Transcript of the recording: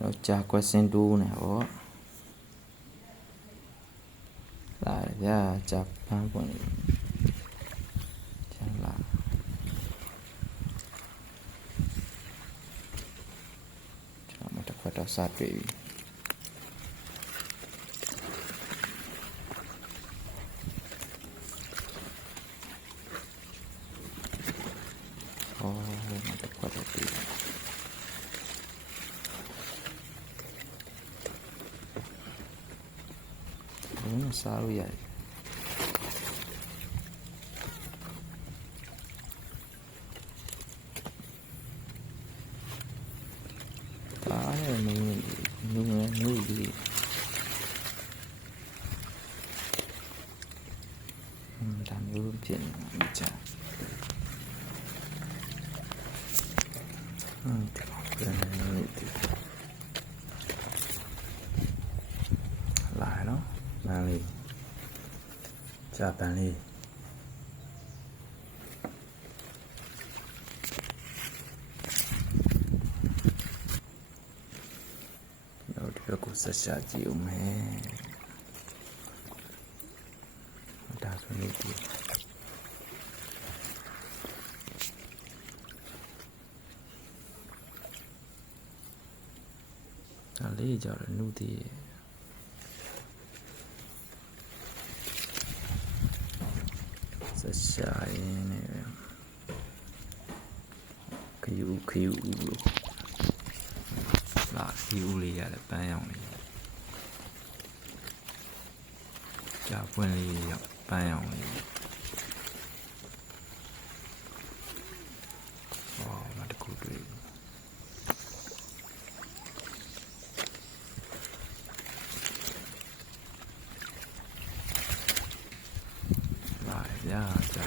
တော့ကြာ question 2နဲ့ပေါ့လာရဗျာကြာဖမ်းပွင့်ကြာလာကျွန်တော်တစ်ခွက်တော့စတွေ့ပြီတစ်ခွက်တော့တွေ့စားလို့ရတယ်ဒါလည်းမင်းမျိုးလေးဒါမျိုးဖြစ်နေမှာကြာလာနော်မန်လေးဂျပန်လေးတော့ဒီလိုကိုဆက်ရှာကြည့်ဦးမယ်ဒါဆိုလို့ဒီဒါလေးကြတော့နုတည်ဆက်ရှာရင်းနေခယူလို့လာခယူလေးရတယ်ပန်းရောင်လေးကြာပွင့်လေးရောက်ပန်းရောင်လေးမတကူတွေ့လာရကြာ